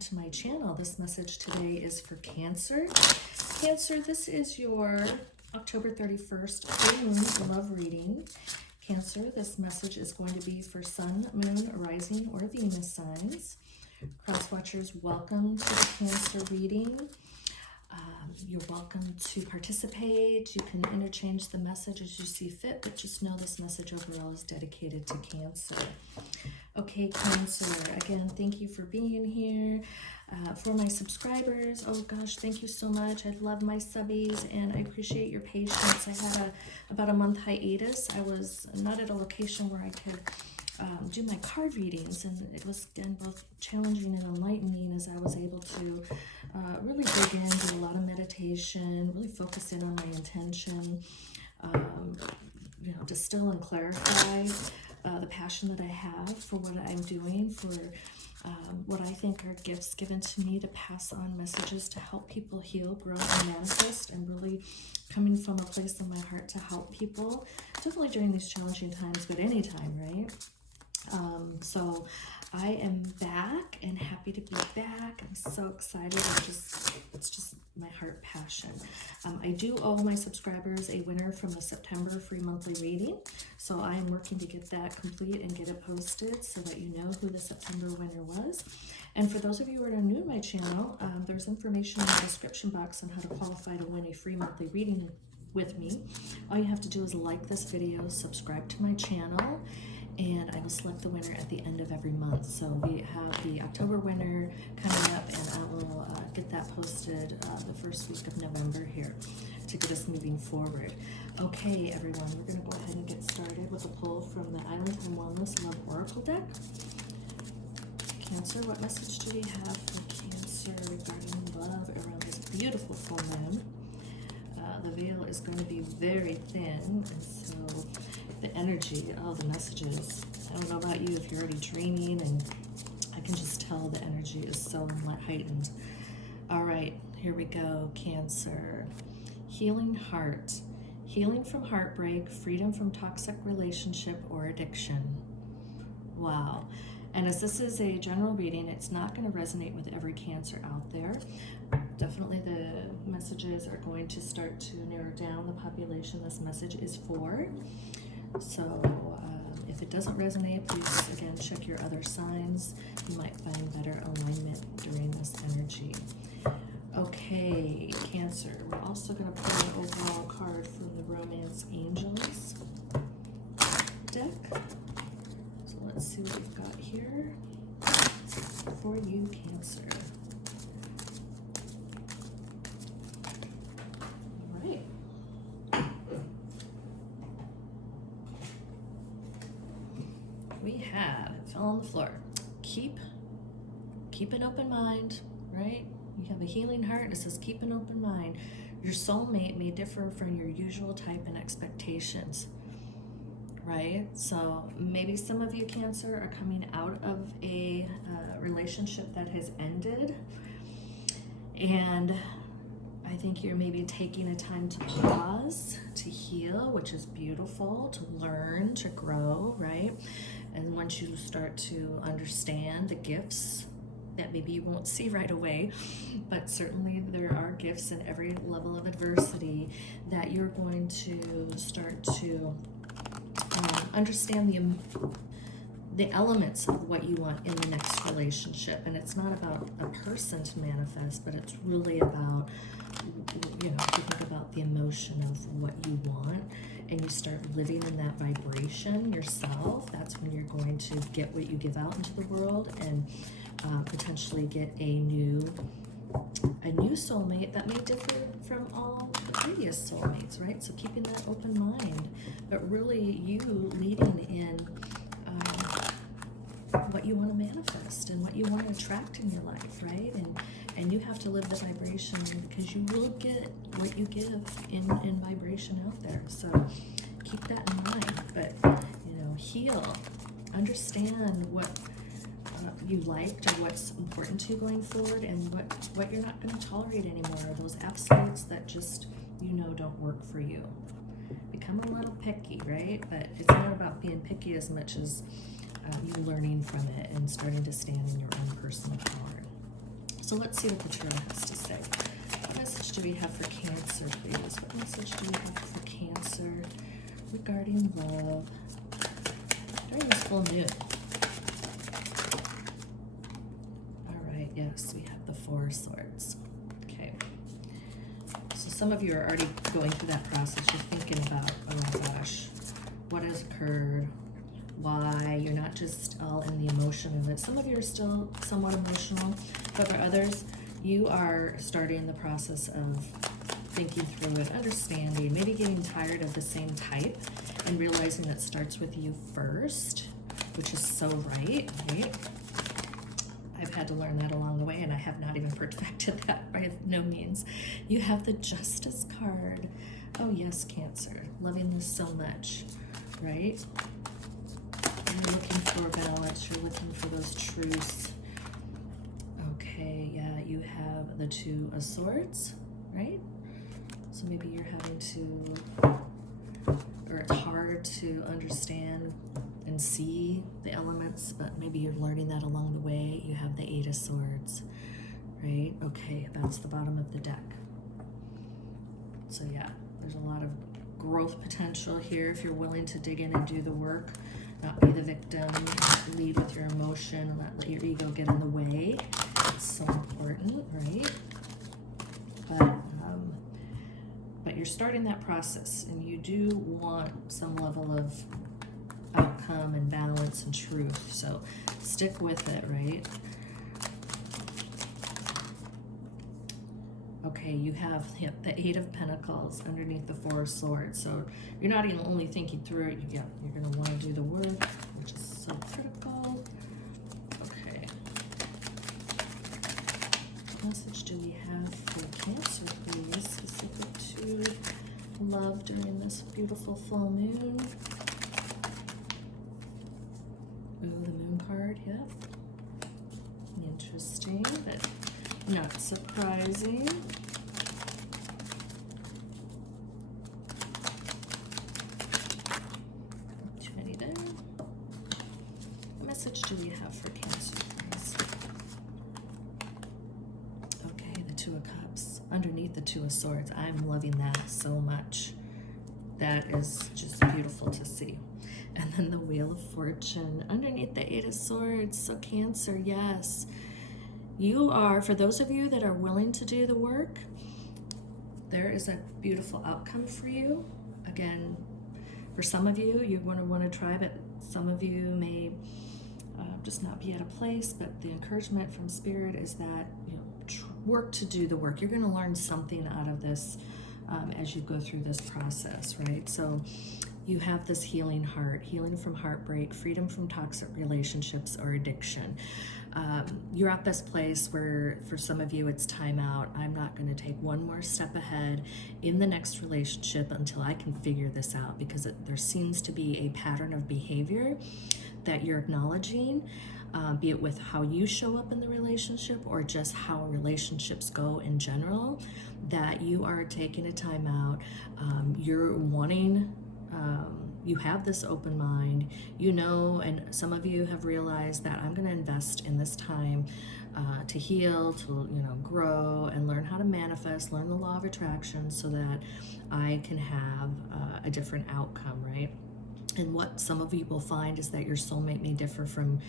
To my channel. This message today is for Cancer. Cancer, this is your October 31st full moon love reading. Cancer, this message is going to be for Sun, Moon, Rising, or Venus signs. Cross watchers, welcome to the Cancer reading. You're welcome to participate. You can interchange the message as you see fit, but just know this message overall is dedicated to Cancer. Okay, Cancer, again, thank you for being here. For my subscribers, oh gosh, thank you so much. I love my subbies and I appreciate your patience. I had about a month hiatus. I was not at a location where I could do my card readings, and it was again both challenging and enlightening as I was able to really dig in, do a lot of meditation, really focus in on my intention, distill and clarify the passion that I have for what I'm doing, for what I think are gifts given to me to pass on messages to help people heal, grow, and manifest. I'm really coming from a place in my heart to help people, definitely during these challenging times, but anytime, right? So I am back and happy to be back. I'm so excited. It's just my heart passion. I do owe my subscribers a winner from the September free monthly reading. So I am working to get that complete and get it posted so that you know who the September winner was. And for those of you who are new to my channel, there's information in the description box on how to qualify to win a free monthly reading with me. All you have to do is like this video, subscribe to my channel, and I will select the winner at the end of every month. So we have the October winner coming up, and I will get that posted the first week of November here to get us moving forward. Okay, everyone, we're going to go ahead and get started with a pull from the Island Time Wellness Love Oracle deck. Cancer, what message do we have for Cancer regarding love around this beautiful full moon? The veil is going to be very thin, and so the energy, the messages, I don't know about you if you're already dreaming, and I can just tell the energy is so heightened. All right, here we go, Cancer. Healing heart. Healing from heartbreak, freedom from toxic relationship or addiction. Wow. And as this is a general reading, it's not going to resonate with every Cancer out there. Definitely the messages are going to start to narrow down the population this message is for. So if it doesn't resonate, please again check your other signs. You might find better alignment during this energy. Okay, Cancer, we're also going to pull an overall card from the Romance Angels deck. So let's see what we've got here for you, Cancer. All right. We have, it fell on the floor. Keep an open mind, right? You have a healing heart, and it says keep an open mind. Your soulmate may differ from your usual type and expectations, right? So maybe some of you, Cancer, are coming out of a relationship that has ended, and I think you're maybe taking a time to pause, to heal, which is beautiful, to learn, to grow, right? And once you start to understand the gifts that maybe you won't see right away, but certainly there are gifts in every level of adversity that you're going to start to understand the elements of what you want in the next relationship. And it's not about a person to manifest, but it's really about, if you think about the emotion of what you want, and you start living in that vibration yourself, that's when you're going to get what you give out into the world, and potentially get a new soulmate that may differ from all the previous soulmates, right? So keeping that open mind, but really you leading in what you want to manifest and what you want to attract in your life, right? And you have to live the vibration, because you will get what you give in vibration out there. So keep that in mind, but heal. understand what you liked or what's important to you going forward, and what you're not going to tolerate anymore. Those absolutes that just, you know, don't work for you. Become a little picky, right? But it's not about being picky as much as you learning from it and starting to stand in your own personal power. So let's see what the tarot has to say. What message do we have for Cancer, please? What message do we have for Cancer regarding love during this full moon? All right, yes, we have the Four of Swords. Okay. So some of you are already going through that process. You're thinking about, oh my gosh, what has occurred? Why? You're not just all in the emotion of it. Some of you are still somewhat emotional, but for others, you are starting the process of thinking through it, understanding, maybe getting tired of the same type and realizing that starts with you first, which is so right? I've had to learn that along the way, and I have not even perfected that by no means. You have the Justice card. Oh yes, Cancer, loving this so much, right? You're looking for balance, you're looking for those truths. Okay, yeah, you have the Two of Swords, right? So maybe you're having to, or it's hard to understand and see the elements, but maybe you're learning that along the way. You have the Eight of Swords, right? Okay, that's the bottom of the deck. So yeah, there's a lot of growth potential here if you're willing to dig in and do the work. Not be the victim, lead with your emotion, not let your ego get in the way. It's so important, right? But you're starting that process, and you do want some level of outcome and balance and truth. So stick with it, right? Okay, you have the Eight of Pentacles underneath the Four of Swords. So you're not even only thinking through it, you're going to want to do the work, which is so critical. Okay. What message do we have for Cancer, please, specific to love during this beautiful full moon? Ooh, the Moon card, yeah. Interesting, but not surprising. Trinity there. What message do we have for Cancer, please? Okay, the Two of Cups. Underneath the Two of Swords. I'm loving that so much. That is just beautiful to see. And then the Wheel of Fortune underneath the Eight of Swords. So Cancer, yes. You are, for those of you that are willing to do the work, there is a beautiful outcome for you. Again, for some of you, you're going to want to try, but some of you may just not be at a place. But the encouragement from Spirit is that, you know, work to do the work. You're going to learn something out of this as you go through this process, right? So you have this healing heart, healing from heartbreak, freedom from toxic relationships or addiction. You're at this place where for some of you it's time out. I'm not going to take one more step ahead in the next relationship until I can figure this out, because there seems to be a pattern of behavior that you're acknowledging, be it with how you show up in the relationship or just how relationships go in general, that you are taking a time out. You're wanting, you have this open mind, you know, and some of you have realized that I'm going to invest in this time to heal, to, you know, grow and learn how to manifest, learn the law of attraction so that I can have a different outcome, right? And what some of you will find is that your soulmate may differ from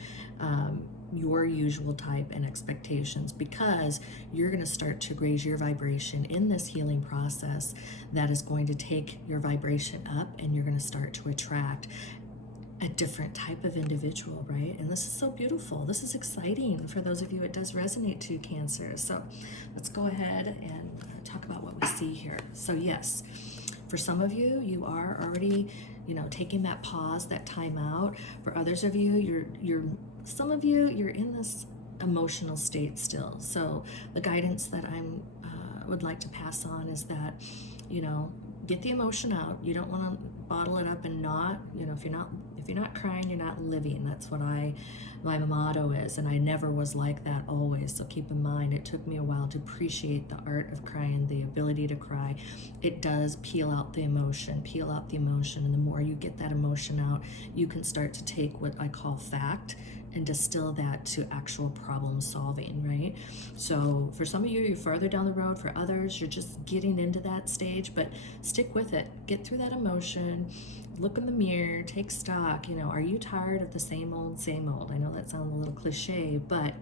your usual type and expectations, because you're going to start to raise your vibration in this healing process that is going to take your vibration up, and you're going to start to attract a different type of individual, right? And this is so beautiful. This is exciting for those of you it does resonate to, Cancer. So let's go ahead and talk about what we see here. So yes, for some of you, you are already, you know, taking that pause, that time out. For others of you, some of you, you're in this emotional state still. So the guidance that I'm would like to pass on is that, you know, get the emotion out. You don't want to bottle it up and not, you know, If you're not crying, you're not living. That's what my motto is, and I never was like that always. So keep in mind, it took me a while to appreciate the art of crying, the ability to cry. It does peel out the emotion, and the more you get that emotion out, you can start to take what I call fact and distill that to actual problem solving, right? So for some of you, you're farther down the road. For others, you're just getting into that stage, but stick with it. Get through that emotion. Look in the mirror, take stock. Are you tired of the same old, same old? I know that sounds a little cliche, but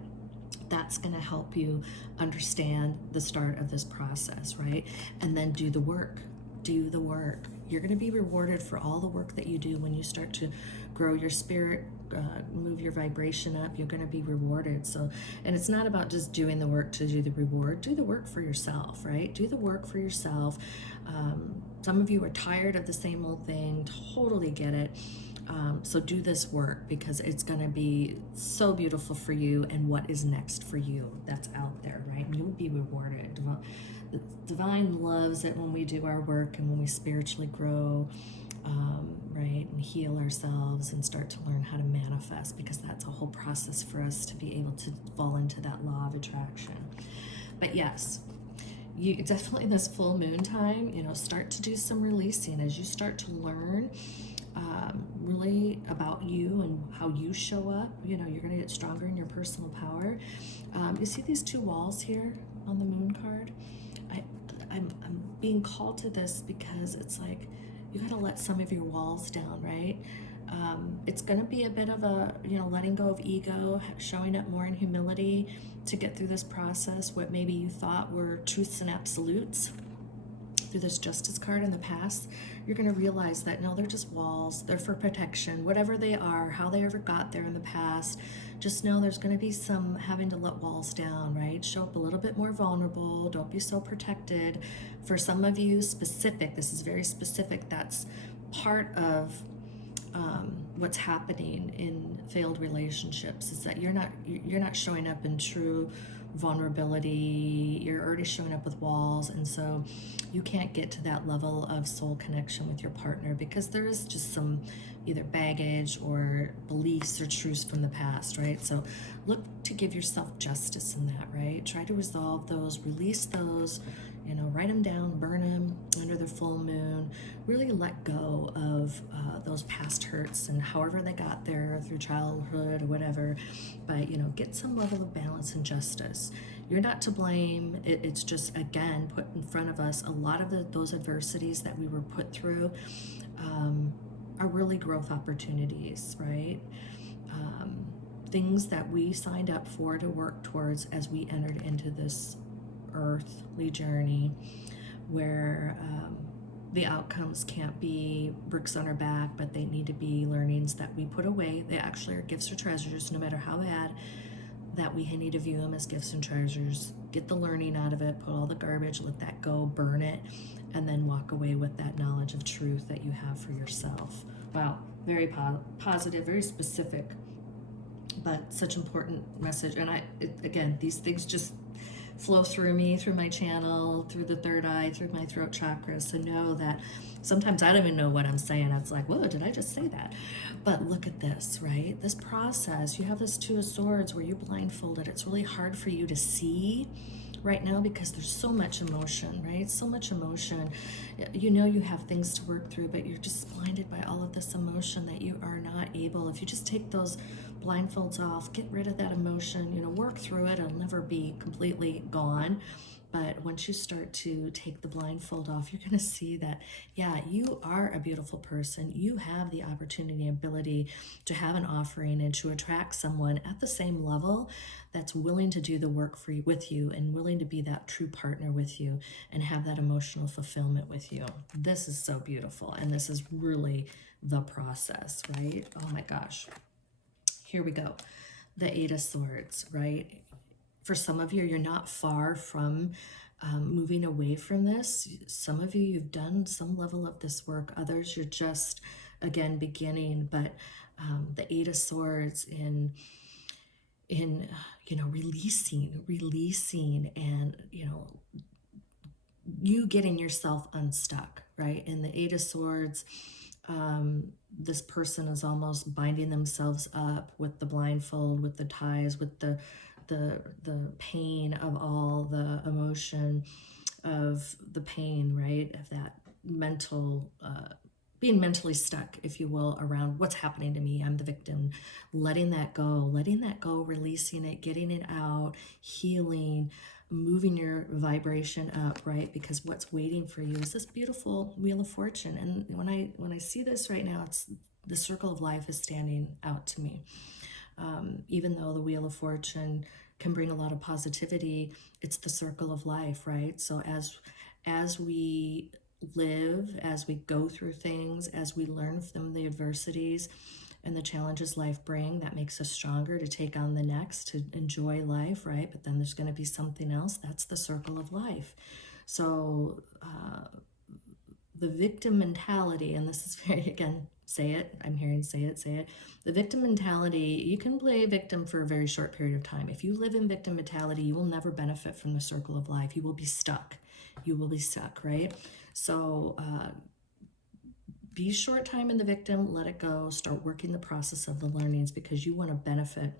that's going to help you understand the start of this process, right? And then do the work. Do the work. You're going to be rewarded for all the work that you do when you start to grow your spirit, move your vibration up. You're going to be rewarded. So, and it's not about just doing the work to do the reward. Do the work for yourself, right? Do the work for yourself. Some of you are tired of the same old thing. Totally get it. So do this work, because it's going to be so beautiful for you and what is next for you that's out there, right? You'll be rewarded. The divine loves it when we do our work and when we spiritually grow, right, and heal ourselves and start to learn how to manifest, because that's a whole process for us to be able to fall into that law of attraction. But yes, you definitely, this full moon time, start to do some releasing as you start to learn really about you and how you show up. You're going to get stronger in your personal power. You see these two walls here on the moon card? I'm being called to this because it's like you got to let some of your walls down, right? It's going to be a bit of a, letting go of ego, showing up more in humility to get through this process. What maybe you thought were truths and absolutes through this justice card in the past, you're going to realize that no, they're just walls. They're for protection, whatever they are, how they ever got there in the past. Just know there's going to be some having to let walls down, right? Show up a little bit more vulnerable. Don't be so protected. For some of you, specific, this is very specific. That's part of what's happening in failed relationships, is that you're not showing up in true vulnerability. You're already showing up with walls, and so you can't get to that level of soul connection with your partner because there is just some either baggage or beliefs or truths from the past, right? So look to give yourself justice in that, right? Try to resolve those, release those, write them down, burn them under the full moon. Really let go of those past hurts and however they got there through childhood or whatever. But, get some level of balance and justice. You're not to blame. It's just, again, put in front of us a lot of those adversities that we were put through are really growth opportunities, right? Things that we signed up for to work towards as we entered into this earthly journey, where the outcomes can't be bricks on our back, but they need to be learnings that we put away. They actually are gifts or treasures, no matter how bad, that we need to view them as gifts and treasures. Get the learning out of it, put all the garbage, let that go, burn it, and then walk away with that knowledge of truth that you have for yourself. Wow, very positive, very specific, but such important message. And again, these things just flow through me, through my channel, through the third eye, through my throat chakra. So know that sometimes I don't even know what I'm saying. It's like, whoa, did I just say that? But look at this, right? This process, you have this Two of Swords where you're blindfolded. It's really hard for you to see right now because there's so much emotion, right? So much emotion. You have things to work through, but you're just blinded by all of this emotion that you are not able. If you just take those blindfolds off, get rid of that emotion, work through it. It'll never be completely gone. But once you start to take the blindfold off, you're going to see that, yeah, you are a beautiful person. You have the opportunity and ability to have an offering and to attract someone at the same level that's willing to do the work with you and willing to be that true partner with you and have that emotional fulfillment with you. This is so beautiful. And this is really the process, right? Oh my gosh. Here we go. The Eight of Swords, right? For some of you, you're not far from moving away from this. Some of you, you've done some level of this work. Others, you're just, again, beginning. But the Eight of Swords in releasing and, you getting yourself unstuck, right? In the Eight of Swords, This person is almost binding themselves up with the blindfold, with the ties, with the pain of all the emotion of the pain, right? Of that mental, being mentally stuck, if you will, around what's happening to me. I'm the victim. Letting that go, releasing it, getting it out, healing, moving your vibration up, right? Because what's waiting for you is this beautiful Wheel of Fortune. And when I see this right now, it's the circle of life is standing out to me. Even though the Wheel of Fortune can bring a lot of positivity, it's the circle of life, right? So as we live, as we go through things, as we learn from the adversities and the challenges life bring, that makes us stronger to take on the next, to enjoy life, right? But then there's going to be something else. That's the circle of life. So the victim mentality, and this is very, again, say it, I'm hearing say it. The victim mentality, you can play victim for a very short period of time. If you live in victim mentality, you will never benefit from the circle of life. You will be stuck. You will be stuck, right? So be short time in the victim, let it go, start working the process of the learnings, because you want to benefit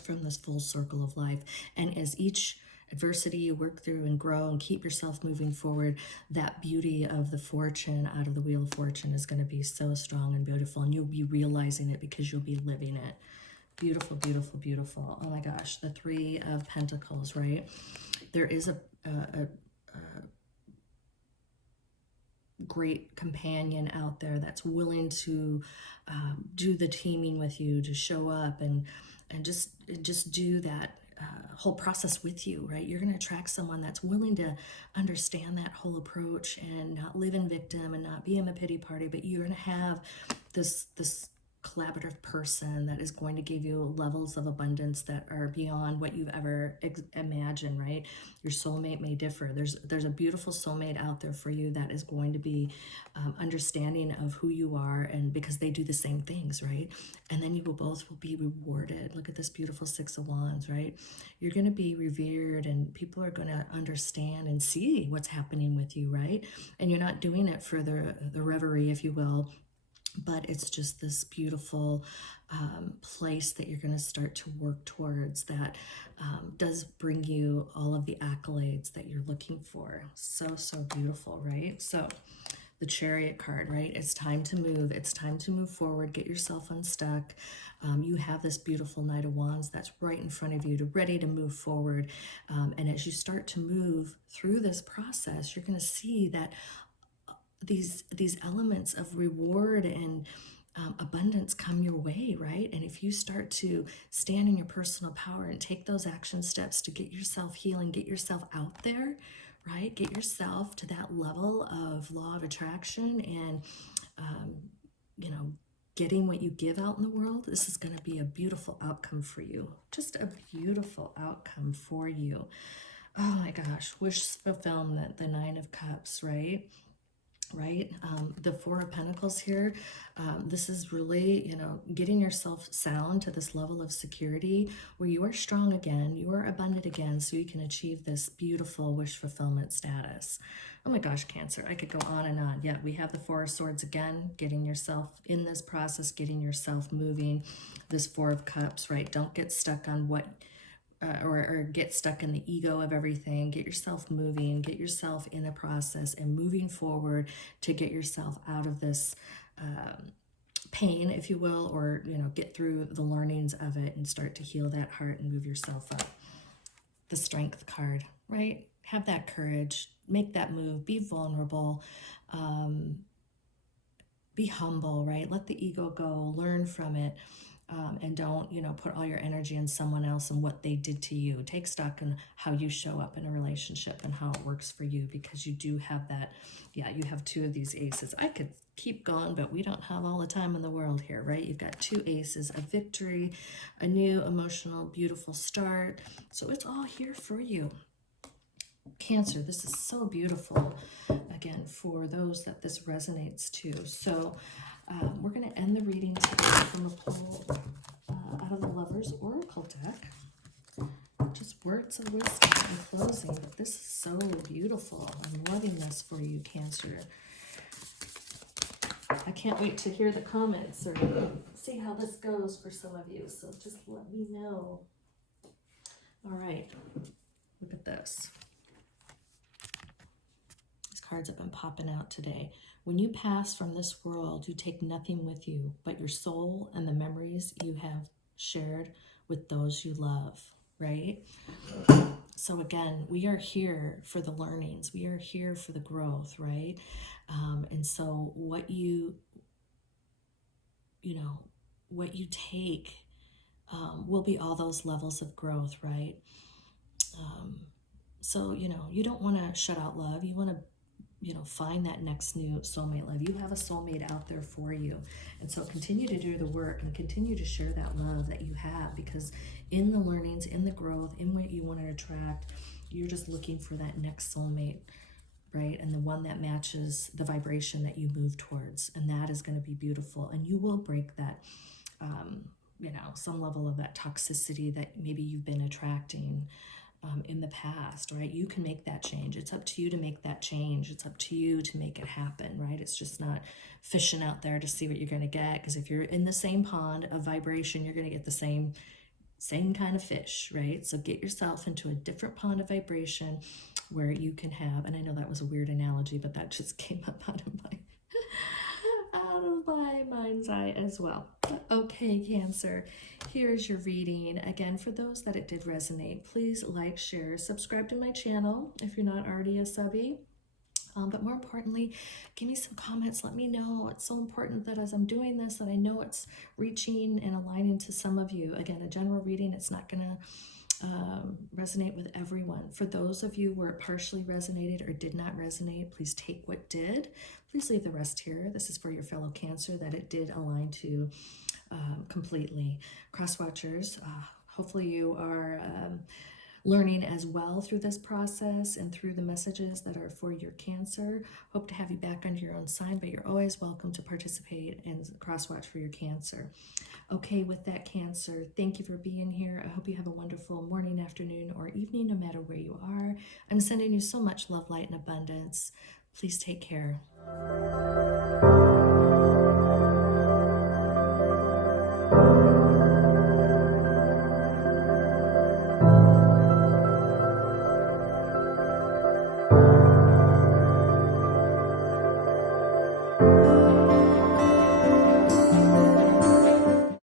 from this full circle of life. And as each adversity you work through and grow and keep yourself moving forward, that beauty of the fortune out of the Wheel of Fortune is going to be so strong and beautiful, and you'll be realizing it because you'll be living it. Beautiful, beautiful, beautiful. Oh my gosh, the Three of Pentacles, right? There is a great companion out there that's willing to do the teaming with you, to show up and just do that whole process with you, right? You're going to attract someone that's willing to understand that whole approach and not live in victim and not be in the pity party, but you're going to have this collaborative person that is going to give you levels of abundance that are beyond what you've ever imagined, right? Your soulmate may differ. There's a beautiful soulmate out there for you that is going to be understanding of who you are, and because they do the same things, right? And then you will be rewarded. Look at this beautiful Six of Wands, right? You're going to be revered, and people are going to understand and see what's happening with you, right? And you're not doing it for the reverie, if you will, but it's just this beautiful place that you're going to start to work towards that does bring you all of the accolades that you're looking for. So, so beautiful, right? So the Chariot card, right? It's time to move. It's time to move forward. Get yourself unstuck. You have this beautiful Knight of Wands that's right in front of you, ready to move forward. And as you start to move through this process, you're going to see that these elements of reward and abundance come your way, right? And if you start to stand in your personal power and take those action steps to get yourself healing, get yourself out there, right? Get yourself to that level of law of attraction and, getting what you give out in the world, this is going to be a beautiful outcome for you. Just a beautiful outcome for you. Oh my gosh, wish fulfillment, the Nine of Cups, right? The Four of Pentacles here, this is really, getting yourself sound to this level of security where you are strong again, you are abundant again, so you can achieve this beautiful wish fulfillment status. Oh my gosh, Cancer, I could go on and on. Yeah, we have the Four of Swords again, getting yourself in this process, getting yourself moving. This Four of Cups, right? Don't get stuck on what or get stuck in the ego of everything. Get yourself moving, get yourself in a process and moving forward to get yourself out of this pain, if you will, or, get through the learnings of it and start to heal that heart and move yourself up. The Strength card, right? Have that courage, make that move, be vulnerable, be humble, right? Let the ego go, learn from it. And don't, put all your energy in someone else and what they did to you. Take stock in how you show up in a relationship and how it works for you, because you do have that. Yeah, you have two of these aces. I could keep going, but we don't have all the time in the world here, right? You've got two aces, a victory, a new emotional, beautiful start. So it's all here for you. Cancer, this is so beautiful, again, for those that this resonates to. So we're going to end the reading today from a pull out of the Lover's Oracle deck. Just words of wisdom in closing, but this is so beautiful. I'm loving this for you, Cancer. I can't wait to hear the comments or see how this goes for some of you. So just let me know. All right, look at this. These cards have been popping out today. When you pass from this world, you take nothing with you but your soul and the memories you have shared with those you love, right? So again, we are here for the learnings. We are here for the growth, right? And so what you take will be all those levels of growth, right? So, you don't want to shut out love. You want to find that next new soulmate love. You have a soulmate out there for you. And so continue to do the work and continue to share that love that you have, because in the learnings, in the growth, in what you want to attract, you're just looking for that next soulmate, right? And the one that matches the vibration that you move towards. And that is going to be beautiful. And you will break that, some level of that toxicity that maybe you've been attracting in the past, right? You can make that change. It's up to you to make that change. It's up to you to make it happen, right? It's just not fishing out there to see what you're going to get, because if you're in the same pond of vibration, you're going to get the same kind of fish, right? So get yourself into a different pond of vibration where you can have, and I know that was a weird analogy, but that just came up out of my mind's eye as well. Okay, Cancer, here's your reading. Again, for those that it did resonate, please like, share, subscribe to my channel if you're not already a subby. But more importantly, give me some comments. Let me know. It's so important that as I'm doing this, that I know it's reaching and aligning to some of you. Again, a general reading, it's not going to resonate with everyone. For those of you where it partially resonated or did not resonate, please take what did. Please leave the rest here. This is for your fellow Cancer that it did align to completely. Cross watchers, hopefully you are learning as well through this process and through the messages that are for your Cancer. Hope to have you back under your own sign, but you're always welcome to participate and cross watch for your Cancer. Okay, with that, Cancer, thank you for being here. I hope you have a wonderful morning, afternoon, or evening, no matter where you are. I'm sending you so much love, light, and abundance. Please take care.